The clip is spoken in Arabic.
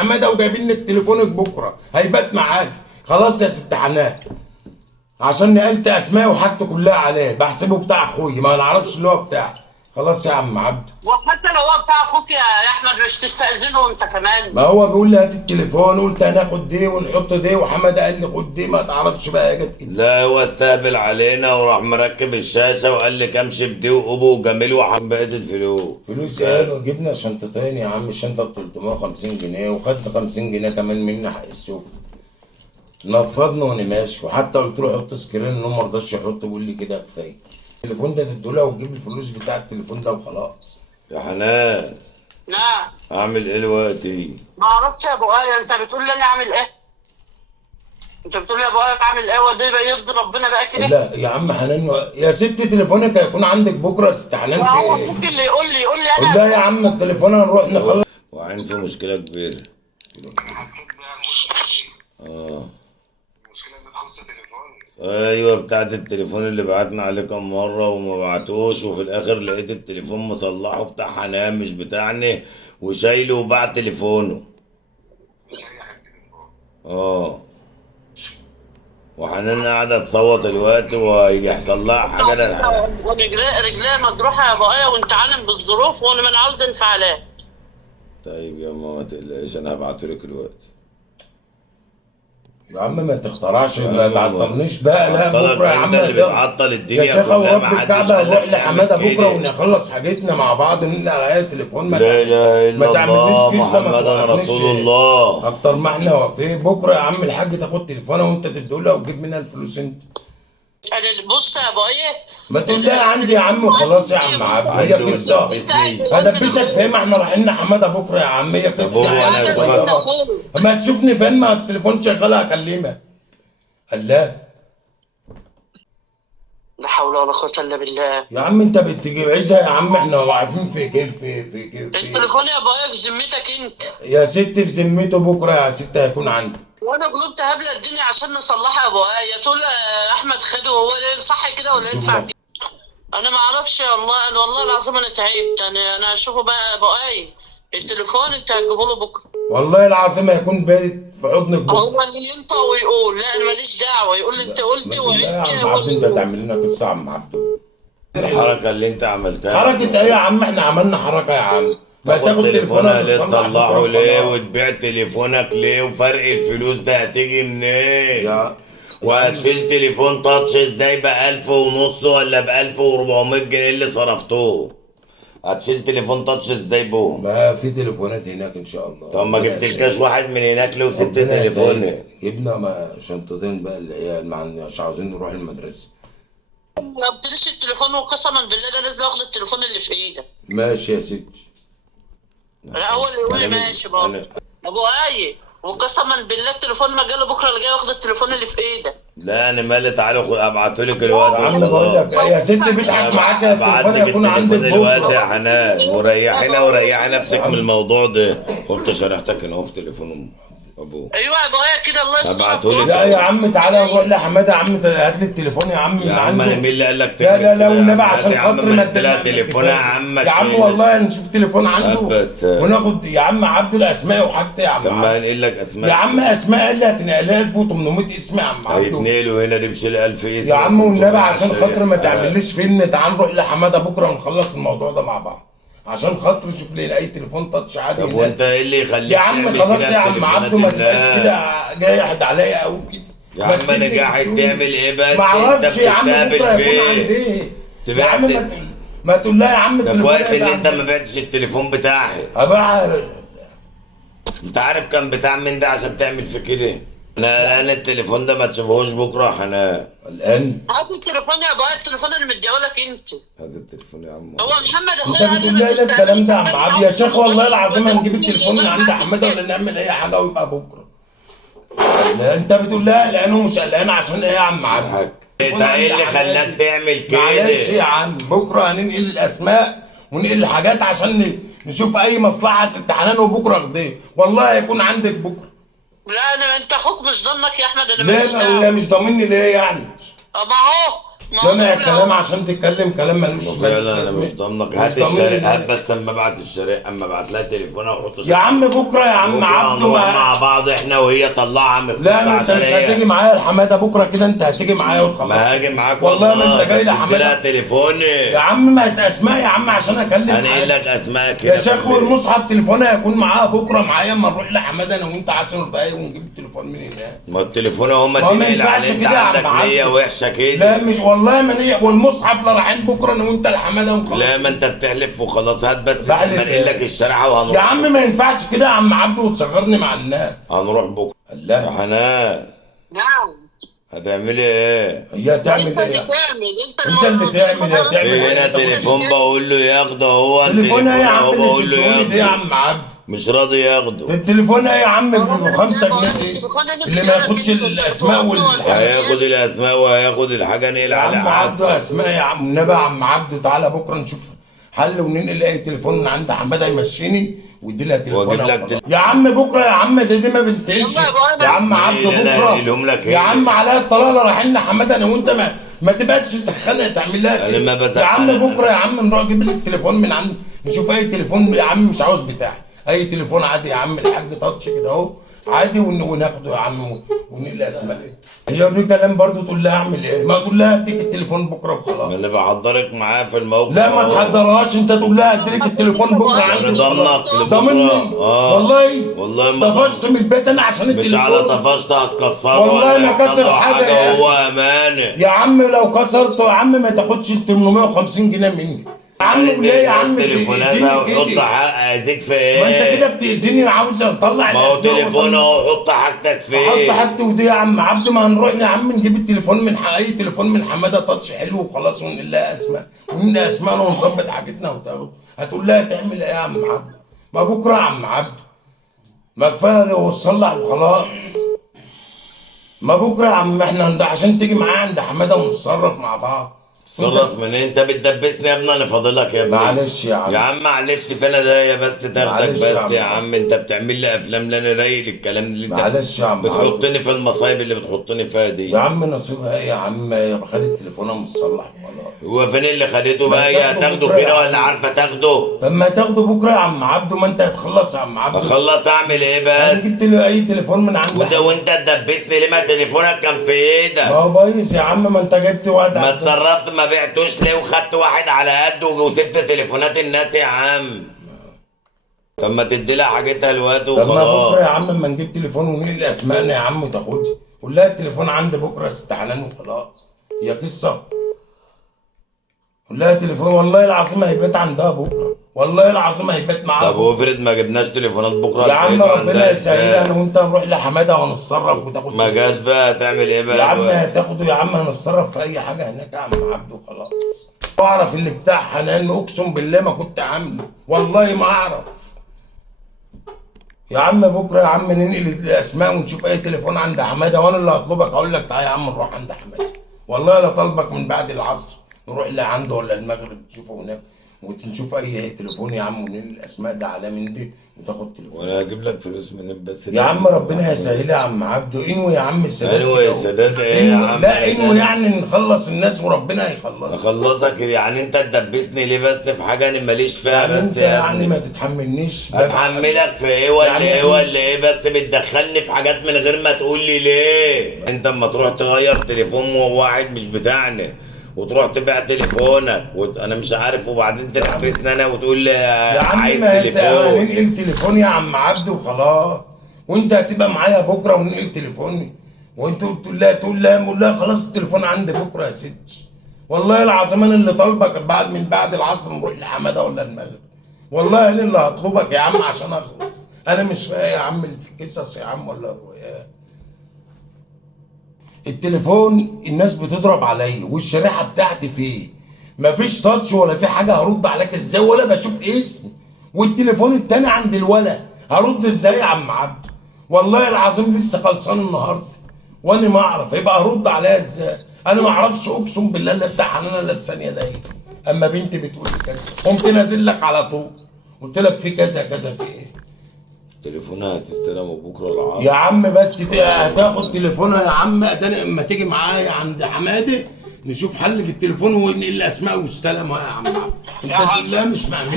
حماده وجايبين لك تليفونك بكره هيبات معاك. خلاص يا ست حنان، عشان نقلت اسماء وحاجته كلها عليه، بحسبه بتاع اخوي ما نعرفش اللي هو بتاعه. خلاص يا عم عبده. وحتى لو هو بتاع اخوك يا احمد مش تستأذنه انت كمان؟ ما هو بيقول لي هات التليفون، قلت هناخد دي ونحط دي، وحماده قال لي خد دي، ما تعرفش بقى جت كده. لا هو استهبل علينا وراح مركب الشاشة وقال لي كام بدي وابو وجميل وحب بقية الفلوس. فلوس ايه؟ جبنا شنطتين يا عم، الشنطه ب 350 جنيه وخدت 50 جنيه كمان مني حق السوق. نفضنا وانا ماشي، وحتى قلت له حط سكرين انه ما رضاش يحط، بيقول لي كده كفايه. التليفون ده تديله وتجيب الفلوس بتاع التليفون ده وخلاص. يا حنان لا اعمل ايه دلوقتي؟ ما اعرفش يا ابو ايه، انت بتقول لي انا اعمل ايه؟ انت بتقول لي يا ابو ايه اعمل ايه؟ وده بقى يرضي ربنا بقى كده؟ لا يا عم حنان، يا ست تليفونك هيكون عندك بكره يا ست حنان. في هو ايه؟ اخوك اللي يقول لي قول انا. لها يا عم التليفون هنروح نخلص. وعين في مشكلة كبيرة. اه المشكلة بتخص تليفون. ايوه بتاعت التليفون اللي بعتنا عليه كام مرة وما بعتوش، وفي الاخر لقيت التليفون مصلحه بتاع حنان مش بتاعنا، وشايله وباع تليفونه. شايح التليفون. اه وحنان قاعدة تصوت الوقت وهيجي يحصل لها حاجة. رجليه مجروحه يا ابو ايه، وانت عالم بالظروف وانا من عاوز انفعالات. طيب يا ماما ما تقلقيش انا هبعتهولك الوقت. يا عم ما تخترعش، ما تعطلنيش بقى. لا عطلك بكره يا عم انت اللي هتقدر. بتعطل الدنيا يا شيخه كلها، ورب ما حدش الكعبه قال لك هنروح لحماده تعمل بكره كده. ونخلص حاجتنا مع بعض، ننقل عليا التليفون. لا اله الا ما تعمليش الله قصه، ما محمدا توقفنيش رسول الله. اكتر ما احنا واقفين. بكره يا عم الحاج تاخد تليفونها وانت تديهولها وتجيب منها الفلوس انت. بص يا ابو ايه، ما تقول لها عندي يا عم وخلاص يا عم عبد. هي عنده قصه ودبسني. هدبسك فين؟ ما احنا رايحين لحماده بكره يا عم. هي طب هو انا قصه اشوفك. ما تشوفني فين؟ ما التليفون شغال هكلمك. الله. لا حول ولا قوه الا بالله. يا عم انت بتجيب عيسى يا عم، احنا واقفين في كيف في التليفون يا ابو ايه في ذمتك انت؟ يا ست في ذمته بكره يا ست هيكون عندي. وانا قلت هبله الدنيا عشان نصلحها يا ابو ايه، تقول احمد خده هو صح كده ولا ينفع كده؟ انا ما اعرفش والله، انا والله العظيم انا تعبت. انا هشوفه بقى يا ابو ايه، التليفون انت هتجيبه له بكره. والله العظيم هيكون بارد في حضنك بكره. هو اللي ينطق ويقول، لا انا ماليش دعوه، يقول لي انت قلت لا يا وعدت عم هو عبد، اللي انت يقول. تعمل لنا قصه يا عم عبد. الحركة اللي انت عملتها حركه ايه يا عم؟ احنا عملنا حركه يا عم. ما تاخد تليفونها ليه؟ وتصلح تصلحه بكرة ليه؟ وخلاص. وتبيع تليفونك ليه؟ وفرق الفلوس ده هتيجي منين؟ يا وهتشيل تليفون تاتش ازاي ب1000 ونص ولا ب1400 جنيه اللي صرفتوه؟ هتشيل تليفون تاتش ازاي بوهم؟ ما في تليفونات هناك ان شاء الله. طب ما جبتلكاش واحد من هناك لو سبت ربنا تليفونك؟ يسهل. جبنا شنطتين بقى العيال، مش عاوزين نروح المدرسه. ما قلتليش التليفون، وقسما بالله ده نازل واخد التليفون اللي في ايدك. ماشي يا ستي. لا هو اللي يقول لي أنا مش- ماشي بابا. أنا- ابو ايه، وقسما بالله التليفون ما جاله بكره اللي جاي واخد التليفون اللي في ايدك. لا انا مالي، تعالى ابعتهولك الوقت يا عم بقول لك يا ست بيضحك معاك، يا التليفون ابعتلك هيكون عندك التليفون الوقت بكره. يا حنان، وريحينا وريحي نفسك من الموضوع ده. قلت شرحتك ان هو في تليفون ابوه. ايوه يا ابو ايه كده الله يستر. هبعتهولك. لا يا عم تعالى نروح لحماده يا عم، هات لي التليفون يا عم يا من عم عنده. انا مين اللي قال لك لا لا لا والنبي عشان يا عم خاطر ما اديلها تليفونها يا عم. يا عم والله نشوف تليفون عنده بس. وناخد يا عم عبده الاسماء وحاجتي يا عم طب ما عبده. هنقل لك اسماء يا عم اسماء قال لي هتنقلها 1800 اسم يا عم عبده. هيتنقلوا هنا دي بشيل 1000 اسم. يا عم والنبي عشان 510 خاطر ما تعمليش فيلم، تعال نروح لحماده بكره ونخلص الموضوع ده مع بعض. عشان خاطر شوف لي اي تليفون تاتش عادي. طب وانت ايه اللي يخليك يا عم تعمل خلاص كده يا في عم تليفونات عبده ما تبقاش الناس؟ كده جاحد عليا قوي كده. يا ما عم انا تسيبني قاعد بالفلوس. تعمل ايه بس؟ ما اعرفش يا عم بتستهبل بكره في هيكون ايه؟ عند ايه. يا تبيع عم ما تقول لها يا عم ده التليفون كويس ان هيبقى انت عندي. ما بعتش التليفون بتاعي. أبقى انت عارف كان بتاع مين ده عشان تعمل في كده؟ انا التليفون ده ما تشوفهوش بكره يا حنان. الان هات التليفون يا ابو ايه، التليفون اللي مديهولك انت. هذا التليفون يا عم. هو محمد انت اخويا بتقول لي ايه الكلام ده يا عم عبد؟ يا شيخ والله العظيم هنجيب التليفون من عند حماده ولا نعمل اي حاجه ويبقى بكره. لا انت بتقول لها قلقان ومش قلقان عشان ايه يا عم عبد؟ انت ايه اللي خلاك تعمل معلش كده؟ يا عم بكره هننقل الاسماء وننقل الحاجات عشان نشوف اي مصلحه يا ست حنان، وبكره قضيه والله هيكون عندك بكره. لا انت اخوك مش ضمنك يا احمد، انا ليه ماليش لا دعوه. مش ضامنني ليه يعني؟ ما هو سامع الكلام عشان تتكلم كلام ملوش فعلا انا لازمة. مش ضامنك. مش هات ضامن الشريحه، ليه؟ هات بس اما ابعت الشريحه، اما ابعت لها تليفونها وحط يا عم بكره يا عم عبده نروح مع بعض احنا وهي، طلعها من لا ما انت عشان مش هي- هتيجي معايا الحماده بكره كده، انت هتيجي معايا وتخلص. ما هاجي معاك والله ما انت جاي بس ادي لها لحماده. تليفوني يا عم ما اسماء يا عم عشان اكلم انا قايل معاك. لك اسماء كده يا شيخ والمصحف تليفونها هيكون معاها بكره معايا، اما نروح لحماده انا وانت 10 دقايق ونجيب التليفون من هناك. ما التليفون اهو، ما ما تنقل ينفعش عليه، انت كده يا عندك عم نيه عبده. وحشه لا كده. مش والله ما نية، والمصحف لا رايحين بكره انا وانت لحماده ونخلص. لا ما انت بتحلف وخلاص، هات بس بحلف اما انقل لك الشريحه وهنروح. يا عم ما ينفعش كده يا عم عبده وتصغرني مع الناس. هنروح بكره. يا الله حنان نعم. هتعملي ايه؟ هي تعمل انت ايه؟ اللي تعمل، انت اللي تعمل، يا تعمل في ايه؟ هنا تليفون بقول له ياخده، هو تليفونها يا عم هو اللي بقول له بتدوني ده يا ياخده عم عبده. مش راضي ياخده. التليفون ايه يا عم ب 5 جنيه دي؟ اللي ما ياخدش الاسماء والحاجات. هياخد الاسماء وهياخد الحاجه نقل يا على عم عبده اسماء يا عم النبي، يا عم عبده تعالى بكره نشوف حل وننقل اي تليفون من عند حماده يمشيني ويدي لها تليفون. واجيب لك يا عم بكره يا عم دي ما بنتقلش. يا عم عبده اللي انا هنقلهم بكره لك يا هنا. عم عليا الطلاله رايحين لحماده انا وانت، ما تبقاش سخانه تعمل لها انا ما كده. بسخن. يا عم بكره يا عم نروح نجيب لك تليفون من عند، نشوف اي تليفون يا عم مش عاوز بتاعي، اي تليفون عادي يا عم الحاج تاتش كده اهو عادي وناخده يا عم ونقل اسماء. هي دي كلام برضه تقول لها اعمل ايه؟ ما تقول لها اديك التليفون بكره ما انا وخلاص. بحضرك معاه في الموقف. لا ما أهو. تحضرهاش، انت تقول لها اديك التليفون بكره انا عندي. ضامنك لبكره. ضامني والله. والله ما طفشت من البيت انا عشان مش التليفون. على طفشت هتكسره والله ولا ما يحصل كسر له حاجة يا أخي. هو امانه. يا عم لو كسرته يا عم ما تاخدش ال 850 جنيه مني. يا عم ليه يا عم تليفوناتها وحط بتأذيني كده؟ حق اذيك في ما انت ايه؟ كده بتأذيني، عاوز اطلع ما هو الأسماء تليفون وأطلع- اهو، حط حاجتك فيه. احط حاجتي ودي يا عم عبده، ما هنروح يا عم نجيب التليفون من اي تليفون من حماده تاتش حلو وخلاص ونقول لها اسماء ونقول لها اسماء ونظبط حاجتنا وتاخد. هتقول لها تعمل ايه يا عم عبده؟ ما بكره يا عم عبده، ما كفايه لو وصلح وخلاص. ما بكره يا عم احنا عشان تيجي معايا عند حماده ونتصرف مع بعض. تصرف من إيه؟ انت بتدبسني يا ابني، انا فاضلك يا ابني. معلش يا عم. يا عم معلش، فين انا بس تاخدك معلش بس يا يا عم. عم، انت بتعمل لي افلام لا انا رايق الكلام اللي انت معلش يا عم بتحطني في المصايب اللي بتحطني فيها دي. يا عم نصيبها ايه يا عم، خدت تليفونها متصلح وخلاص. هو فين اللي خدته ما بقى؟ هي تاخده هتاخده بكرة يا كده عم. ولا عارفه تاخده؟ طب ما تاخده بكره يا عم عبده، ما انت هتخلص يا عم عبده. اخلص اعمل ايه انا بس؟ جبت له اي تليفون من عند وده وانت اتدبسني ليه؟ ما تليفونك كان في ما ايدك. هو بايظ يا عم، ما انت جبت واحد ما اتصرفت، ما بعتوش ليه وخدت واحد على قده وسبت تليفونات الناس يا عم؟ طب ما تدي لها حاجتها الوقت طب ما بكره وخلاص. يا عم اما نجيب تليفون ونقل اسمائنا يا عم وتاخدها. قول لها التليفون عندي بكره يا ست حنان وخلاص. هي قصه. قول لها تليفون والله العظيم هيبات عندها بكره، والله العظيم هيبات معاها. طب وافرض ما جبناش تليفونات بكره يا عم البيت ربنا عندها يسهل، إزاي؟ انا وانت نروح لحماده ونتصرف وتاخد. ما جاش بقى تعمل ايه بقى؟ يا عم دلوقتي؟ هتاخده يا عم، هنتصرف في اي حاجه هناك يا عم عبده خلاص. اعرف اللي بتاع حنان اقسم بالله ما كنت عامله، والله ما اعرف. يا عم بكره يا عم ننقل الاسماء ونشوف اي تليفون عند حماده، وانا اللي هطلبك اقول لك تعالى يا عم نروح عند حماده. والله لا طالبك من بعد العصر نروح لعنده ولا المغرب تشوفه هناك ونشوف اي تليفون يا عم وننقل الاسماء ده على من دي وتاخد تليفون. وانا هجيب لك فلوس منين بس؟ يا عم ربنا يسهل يا عم عبده، انوي يا عم السداد. انوي كده. السداد ايه يا عم؟ لا انوي يعني نخلص الناس وربنا يخلص. اخلصك يعني؟ انت تدبسني ليه بس في حاجه انا ماليش فيها يعني بس انت يا يعني ابني؟ ما تتحملنيش. اتحملك في ايه ولا يعني ايه ولا ايه؟ بس بتدخلني في حاجات من غير ما تقول لي ليه. انت اما تروح تغير تليفون واحد مش بتاعنا وتروح تبيع تليفونك انا مش عارف، وبعدين تلبسني انا وتقول لي يا عم عايز ما انت تليفون. ننقل تليفون يا عم عبده وخلاص، وانت هتبقى معايا بكره وننقل تليفوني، وانت تقول لها خلاص التليفون عندي بكره يا ستي. والله العظيم انا اللي طالبك من بعد العصر نروح لحماده ولا المغرب. والله انا اللي هطلبك يا عم عشان اخلص. انا مش فاهم يا عم في قصص يا عم ولا روايات. التليفون الناس بتضرب عليا والشريحه بتاعتي فيه، مفيش تاتش ولا في حاجه، هرد عليك ازاي ولا بشوف اسمي؟ والتليفون التاني عند الولا هرد ازاي يا عم عبده؟ والله العظيم لسه خلصان النهارده وانا ما اعرف، يبقى هرد عليها ازاي؟ انا ما اعرفش اقسم بالله اللي بتاع حنان الا الثانيه دي. اما بنتي بتقول لي كذا قمت نازل لك على طول قلت لك في كذا كذا في ايه؟ تليفونها هتستلمه بكره العصر. يا عم بس هتاخد تليفونها يا عم اداني اما تيجي معايا عند حماده نشوف حل في التليفون وننقل الاسماء واستلمها يا عم عبد. انت يا عم. بالله مش مأمون.